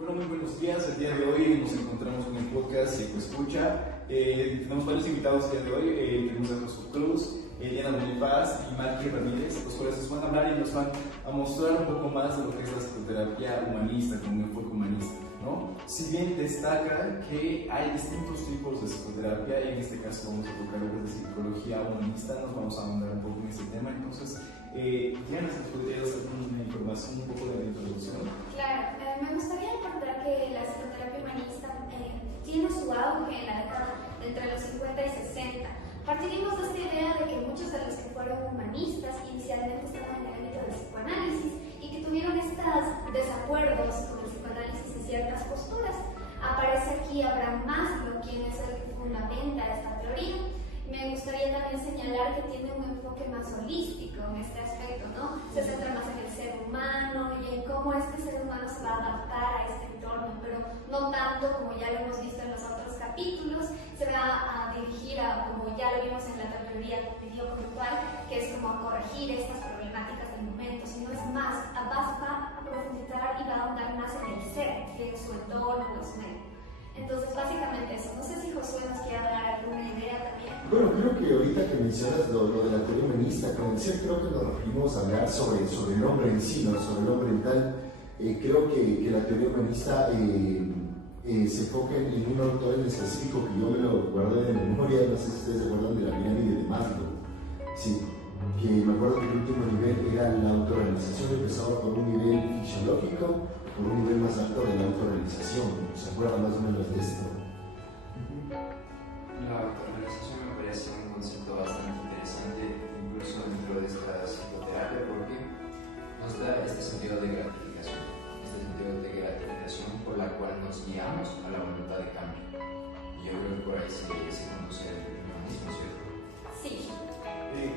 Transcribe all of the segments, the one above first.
Bueno, muy buenos días. El día de hoy nos encontramos en el podcast Psicoescucha. Tenemos varios invitados el día de hoy. Tenemos a Josué Cruz, Diana Bonifaz y Marky Ramírez, los cuales nos van a hablar y nos van a mostrar un poco más de lo que es la psicoterapia humanista, con un enfoque humanista, ¿no? Si bien destaca que hay distintos tipos de psicoterapia, y en este caso vamos a tocar algo de psicología humanista, nos vamos a ahondar un poco en este tema. Entonces, Diana, ¿nos podrías hacer una información, un poco de la introducción? Claro, me gustaría recordar que la psicoterapia humanista tiene su auge en la década entre los 50 y 60. Partimos de esta idea de que muchos de los que fueron humanistas inicialmente estaban en el ámbito del psicoanálisis y que tuvieron estos desacuerdos con el psicoanálisis en ciertas posturas. Aparece aquí Abraham Maslow, quien es el que fundamenta esta teoría. Me gustaría también señalar que tiene un enfoque más holístico en este aspecto, ¿no? Se centra más en el ser humano y en cómo este ser humano se va a adaptar a este entorno, pero no tanto como ya lo hemos visto en los otros capítulos, se va a dirigir a, como ya lo vimos en la teoría cognitivo-conductual, que es como a corregir estas problemáticas del momento, sino es más, va a profundizar y va a ahondar más en el ser, en su entorno, los medios. Entonces, básicamente eso. No sé si Josué nos quiere dar alguna idea también. Bueno, creo que ahorita que mencionas lo de la teoría humanista, con el ser creo que nos referimos a hablar sobre el hombre en sí, ¿no? Sobre el hombre en tal. Creo que la teoría humanista se enfoca en un autor en específico que yo me lo guardé de memoria, no sé si ustedes se acuerdan de la pirámide de Maslow. Sí, que me acuerdo que el último nivel era la autorrealización, empezaba por un nivel fisiológico, por un nivel más alto de la autorrealización. ¿Se acuerdan más o menos de esto? La autorrealización me parece un concepto bastante interesante, incluso dentro de esta psicoterapia, porque nos da este sentido de gratificación, por la cual nos guiamos a la voluntad de cambio. Y yo creo que por ahí se conduce el humanismo, ¿cierto? Sí.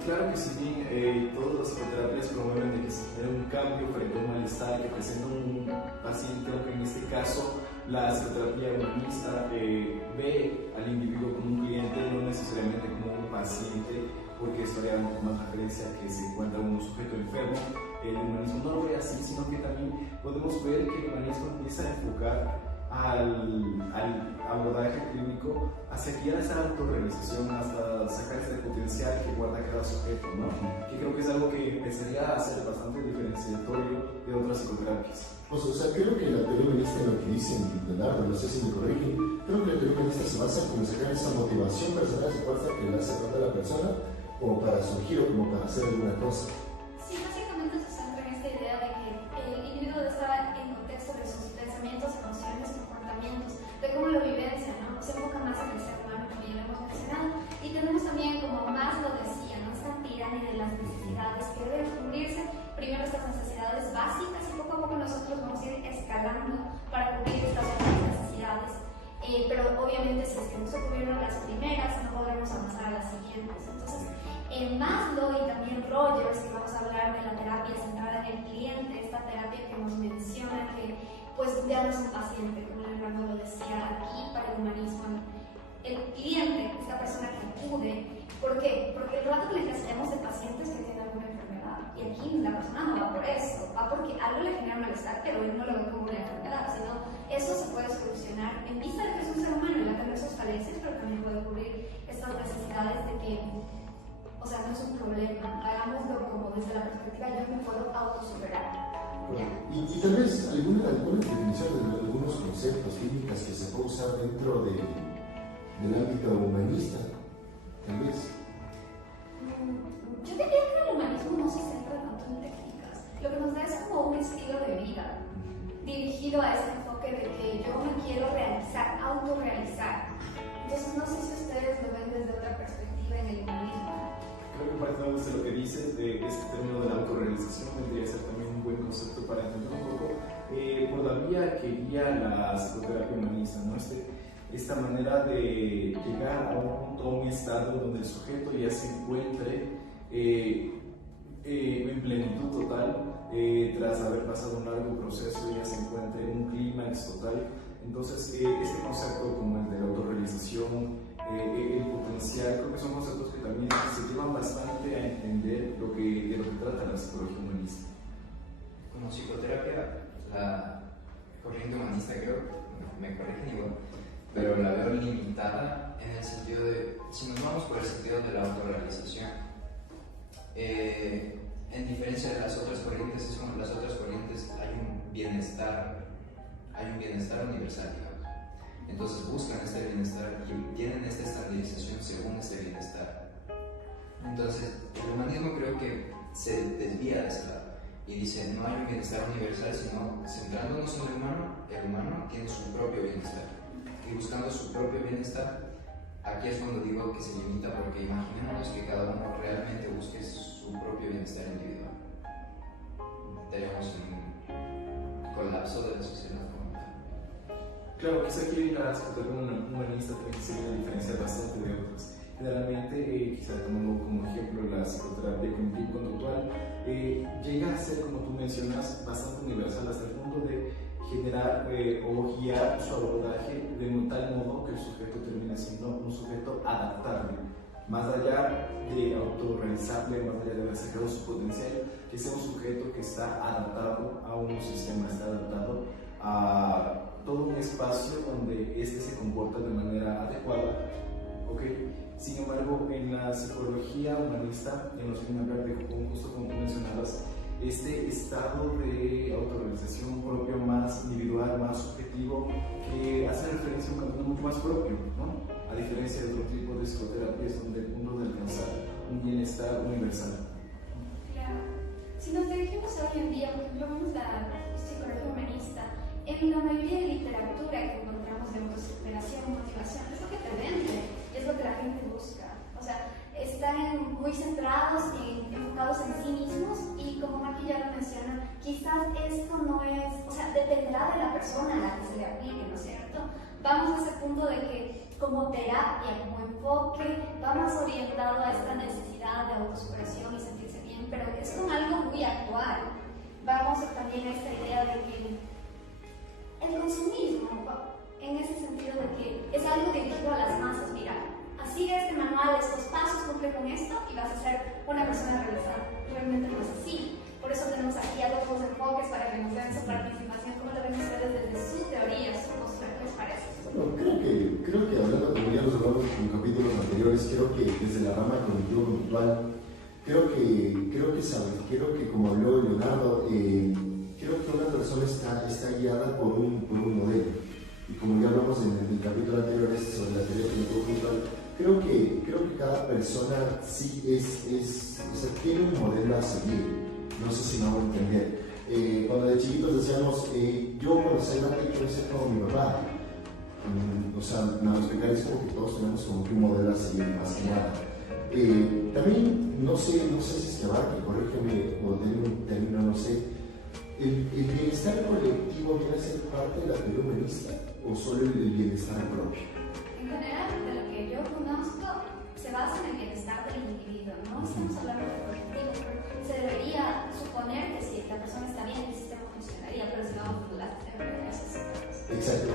Claro que si bien todas las psicoterapias promueven de que se genere un cambio frente a un malestar que presenta un paciente, aunque en este caso la psicoterapia humanista ve al individuo como un cliente, no necesariamente como un paciente, porque esto haría más referencia a que se encuentra un sujeto enfermo. El humanismo no lo ve así, sino que también podemos ver que el humanismo empieza a enfocar al abordaje clínico hacia guiar esa autorrealización, hasta sacar ese potencial que guarda cada sujeto, ¿no? Que creo que es algo que empezaría a ser bastante diferenciatorio de otras psicoterapias. O sea, creo que la teoría humanista, en lo que dicen, Leonardo, no sé si me corrigen, creo que la teoría humanista se basa en sacar esa motivación personal, esa fuerza que le hace falta a la persona como para surgir o como para hacer alguna cosa. Sí, básicamente se centra en esta idea de que el individuo estaba en contexto de sus pensamientos, emociones, comportamientos, de cómo lo vivencia, ¿no? Se enfoca más en el ser humano, como ya lo hemos mencionado. Y tenemos también, como más lo decía, ¿no? Esta pirámide de las necesidades que deben cubrirse. Primero estas necesidades básicas y poco a poco nosotros vamos a ir escalando para cubrir estas otras necesidades. Pero obviamente si es que no se cubrieron las primeras, no podremos avanzar a las siguientes. Entonces, Maslow y también Rogers, que vamos a hablar de la terapia centrada en el cliente, esta terapia que nos menciona que pues ya no es un paciente, como Leonardo lo decía aquí para el humanismo. El cliente, esta persona que acude, ¿por qué? Porque el rato que le encasillas de pacientes que tienen alguna enfermedad, y aquí la persona no va por eso, va porque algo le genera malestar, pero él no lo ve como una enfermedad, sino eso se puede solucionar en vista de que es un ser humano y va a tener sus falencias, pero también puede cubrir estas necesidades de que, o sea, no es un problema, hagámoslo como desde la perspectiva yo me puedo autosuperar. Y tal vez alguna definición de algunos conceptos, técnicas que se puede usar dentro del ámbito humanista, tal vez. Yo diría que el humanismo no se centra tanto en técnicas, lo que nos da es como un estilo de vida dirigido a este enfoque de que yo me quiero realizar, autorrealizar. Entonces no sé si ustedes lo ven desde otra perspectiva en el humanismo. Creo que parte de lo que dices de este término de la autorrealización vendría a ser también un buen concepto para entender un poco por la vía que guía la psicoterapia humanista, ¿no? Esta manera de llegar a un punto, a un estado donde el sujeto ya se encuentre en plenitud total, tras haber pasado un largo proceso, ya se encuentre en un clímax total. Entonces, este concepto como el de la autorrealización, el potencial, creo que son conceptos que también se llevan bastante a entender de lo que trata la psicología humanista. Como psicoterapia, la corriente humanista humanista, creo, me corrigen igual, pero la veo limitada en el sentido de, si nos vamos por el sentido de la autorrealización, en diferencia de las otras corrientes, es como en las otras corrientes hay un bienestar universal, digamos. Entonces buscan este bienestar y tienen esta estandarización según este bienestar. Entonces, el humanismo creo que se desvía de ese lado y dice, no hay un bienestar universal, sino centrándonos en el humano tiene su propio bienestar. Y buscando su propio bienestar, aquí es cuando digo que se limita, porque imaginémonos que cada uno realmente busque su propio bienestar individual. Tenemos un colapso de la sociedad como tal. Claro, quizá aquí la psicoterapia humanista también se viene a diferenciar bastante de otras. Generalmente, quizá tomando como ejemplo la psicoterapia cognitivo-conductual, llega a ser, como tú mencionas, bastante universal hasta el punto de generar o guiar su abordaje de tal modo que el sujeto termina siendo un sujeto adaptable, más allá de autorrealizable, más allá de haber sacado su potencial, que sea un sujeto que está adaptado a un sistema, está adaptado a todo un espacio donde éste se comporta de manera adecuada. ¿Okay? Sin embargo, en la psicología humanista, nos viene a hablar de, justo como tú mencionabas, este estado de autorrealización propio más individual, más subjetivo, que hace referencia a un camino mucho más propio, ¿no? A diferencia de otro tipo de psicoterapias donde el punto de alcanzar un bienestar universal. Claro. Si nos dirigimos hoy en día, por ejemplo, vemos la psicología humanista, en la mayoría de literatura que encontramos de autosuperación y motivación, es lo que te vende, es lo que la gente busca. O sea, están muy centrados enfocados en sí mismos, y como Maki ya lo menciona, quizás esto no es, o sea, dependerá de la persona a la que se le aplique, ¿no es cierto? Vamos a ese punto de que como terapia, como enfoque, va más orientado a esta necesidad de autosuperación y sentirse bien, pero es con algo muy actual. Vamos también a esta idea de que el consumismo, en ese sentido de que es algo dirigido a las masas, mira, sigue este manual, estos pasos, cumple con esto y vas a ser una persona realizada. Realmente no es así. Por eso tenemos aquí a los dos enfoques para que nos den su participación. ¿Cómo lo ven ustedes desde su teoría, su postura? ¿Qué les parece? Bueno, creo que hablando, como ya los hablamos en capítulos anteriores, creo que desde la rama cognitivo-conductual, creo que como habló Leonardo, creo que una persona está guiada por un modelo. Y como ya hablamos en el capítulo anterior sobre la teoría cognitivo-conductual, creo que cada persona sí o sea, tiene un modelo a seguir. No sé si me hago entender. Cuando de chiquitos decíamos, yo cuando sea grande quiero ser como mi papá. O sea, nada más explicar, es como que todos tenemos como que un modelo a seguir, más que nada. También, no sé si es que abarque, corrígeme o denme un término, no sé. ¿El bienestar colectivo viene a ser parte de la teoría humanista o solo el bienestar propio? En general, de lo que yo conozco, se basa en el bienestar del individuo, no estamos hablando de colectivo, pero se debería suponer que si la persona está bien, el sistema funcionaría, pero si vamos por las teorías. Exacto,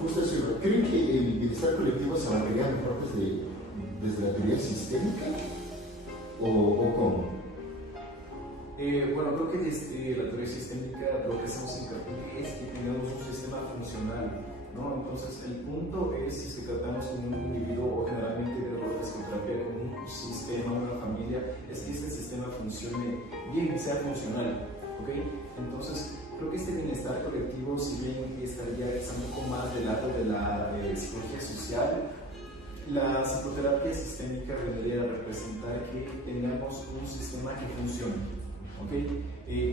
justo eso. ¿Creen que el bienestar colectivo se abarcaría mejor desde la teoría sistémica o cómo? Bueno, creo que desde la teoría sistémica lo que hacemos hincapié es que tenemos un sistema funcional, ¿no? Entonces, el punto es si tratamos con un individuo o generalmente de la psicoterapia con un sistema, una familia, es que este sistema funcione bien, sea funcional, ¿ok? Entonces, creo que este bienestar colectivo, si bien estaría un poco más del lado de la psicología social, la psicoterapia sistémica vendría a representar que tengamos un sistema que funcione. ¿Okay?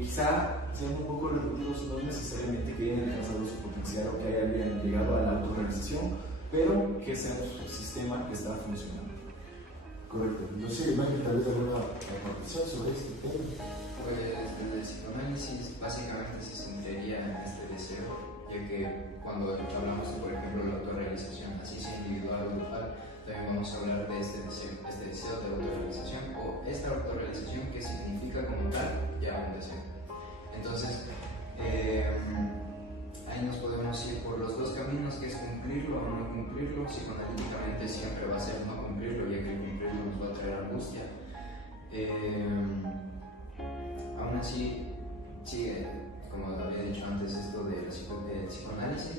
Quizá sean un poco reducidos, no necesariamente que hayan alcanzado su potencial o que hayan llegado a la autorrealización, pero que sea un sistema que está funcionando. Correcto. No sé, Maggie, tal vez alguna aportación sobre este tema. Pues desde el psicoanálisis básicamente se centraría en este deseo, ya que cuando hablamos de, por ejemplo, la autorrealización, así sea individual o grupal, también vamos a hablar de este deseo de autorrealización, o esta autorrealización que significa como tal ya un deseo. Entonces, ahí nos podemos ir por los dos caminos, que es cumplirlo o no cumplirlo. Psicoanalíticamente siempre va a ser no cumplirlo, ya que cumplirlo nos va a traer angustia. Aún así, sigue, como había dicho antes, esto del psicoanálisis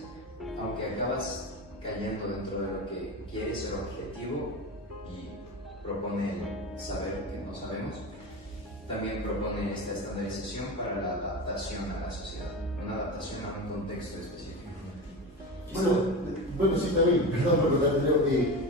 acabas cayendo dentro de lo que quiere ser objetivo y propone saber que no sabemos. También propone esta estandarización para la adaptación a la sociedad, una adaptación a un contexto específico. Bueno, sí, también, perdón por contarlo,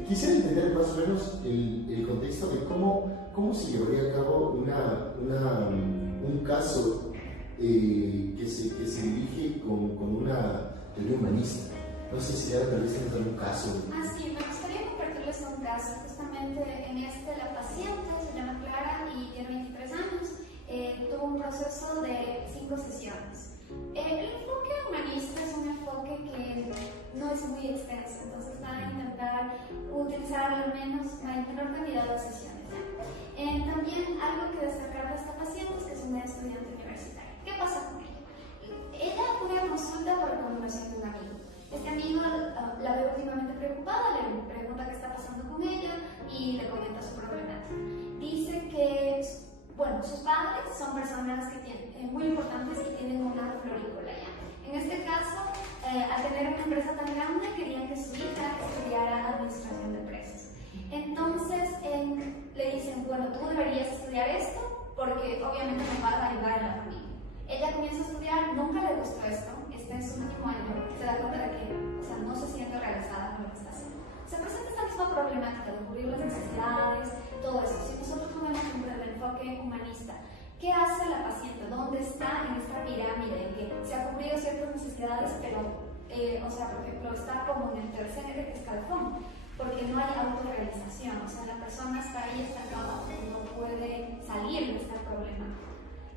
quisiera entender más o menos el contexto de cómo se llevaría a cabo un caso que se dirige con una teoría humanista. No sé si ahora tal vez tengas algún caso. Sí, me gustaría compartirles un caso. Justamente en la paciente se llama Clara y tiene 23 años. Tuvo un proceso de 5 sesiones. El enfoque humanista es un enfoque que no es muy extenso, entonces van a intentar utilizar al menos la menor cantidad de sesiones. También algo que destacar de esta paciente es que es una estudiante universitaria. ¿Qué pasa con ella? Ella acude a consulta por recomendación de un amigo. Este amigo la ve últimamente preocupada, le pregunta qué está pasando con ella y le comenta su problemática. Dice que sus padres son personas que muy importantes y tienen una florícola ya. En este caso, al tener una empresa tan grande, querían que su hija estudiara administración de empresas. Entonces le dicen, tú deberías estudiar esto porque obviamente nos va a ayudar a la familia. Ella comienza a estudiar, nunca le gustó esto, está en su último año, se da cuenta de que no se siente realizada con lo que está haciendo. Se presenta esta misma problemática de cubrir las necesidades, todo eso. Si nosotros ponemos el enfoque humanista, ¿qué hace la paciente? ¿Dónde está en esta pirámide? Que se ha cubierto ciertas necesidades, pero, por ejemplo, está como en el tercer escalafón, porque no hay autorrealización. La persona está ahí estancada, no puede salir de este problema.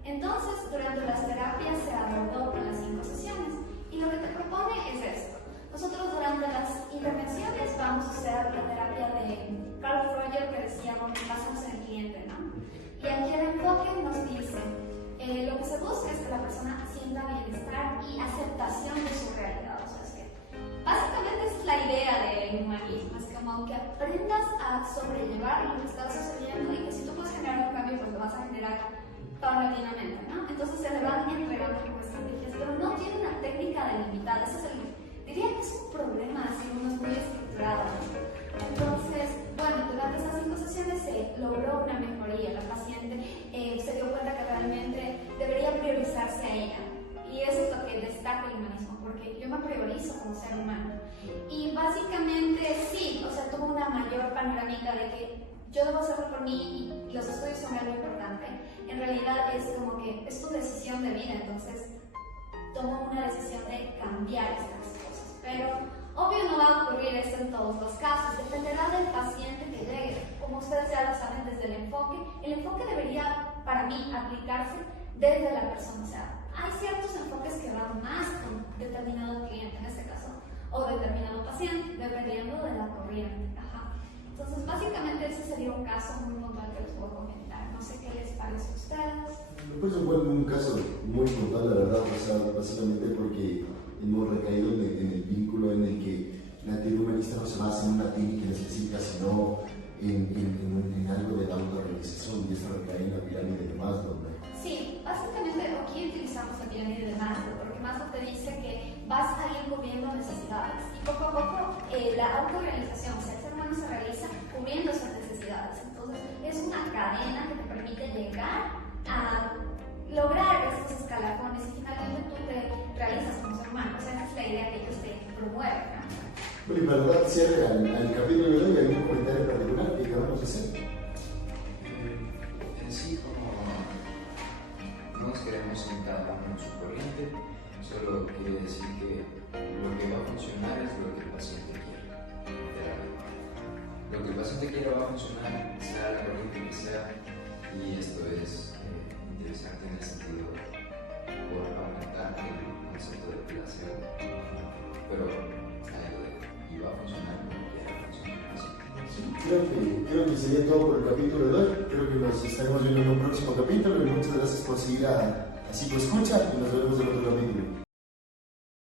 Entonces, durante las terapias se abordó con las 5 sesiones y lo que te propone es esto. Nosotros durante las intervenciones vamos a hacer la terapia de Carl Freud que decía, basamos en el cliente, ¿no? Y aquí el enfoque nos dice, lo que se busca es que la persona sienta bienestar y aceptación de su realidad. Básicamente esa es la idea del humanismo, es como que aprendas a sobrellevar lo que está sucediendo y que si tú puedes generar un cambio, pues lo vas a generar paulatinamente, ¿no? Entonces se le van entregando como estrategias, pero no tiene una técnica delimitada. Diría que es un problema, así uno es muy estructurado. Entonces, durante estas 5 sesiones se logró una mejoría. La paciente se dio cuenta que realmente debería priorizarse a ella. Y eso es lo que destaca el humanismo, porque yo me priorizo como ser humano. Y básicamente sí, tuvo una mayor panorámica de que yo debo hacerlo por mí y los estudios son algo importante. En realidad es como que es tu decisión de vida, entonces tomo una decisión de cambiar estas cosas. Pero obvio no va a ocurrir esto en todos los casos, dependerá del paciente que llegue. Como ustedes ya lo saben desde el enfoque debería para mí aplicarse desde la persona. Hay ciertos enfoques que van más con determinado cliente en este caso, o determinado paciente, dependiendo de la corriente. Entonces, básicamente ese sería un caso muy puntual que les puedo comentar. No sé qué les parece a ustedes. Pues un caso muy puntual, la verdad, básicamente porque hemos recaído en el vínculo en el que la teoría humanista no se basa en una técnica específica, sino en algo de la autorrealización, y esto recae en la pirámide de Maslow, ¿no? Sí, básicamente aquí utilizamos la pirámide de Maslow, porque Maslow te dice que vas a ir cubriendo necesidades y poco a poco la autorrealización, el ser humano se realiza cubriendo esas necesidades. Entonces es una cadena que te permite llegar a lograr estos escalafones y finalmente tú te realizas como ser humano. Esa es la idea que ellos te promueven, ¿no? Bueno, y para dar cierre al capítulo de hoy, ¿hay algún comentario particular que acabamos de hacer? En sí, como no nos queremos sentar en su corriente, solo quiere decir que lo que va a funcionar es lo que el paciente quiere. Lo que el paciente quiere va a funcionar, sea la corriente que sea, y esto es interesante en el sentido por aumentar el concepto de placebo, pero y va a funcionar como quiera funcionar así. Creo que sería todo por el capítulo de hoy. Creo que nos estaremos viendo en un próximo capítulo y muchas gracias por seguir a Psicoescucha y nos vemos en otro capítulo.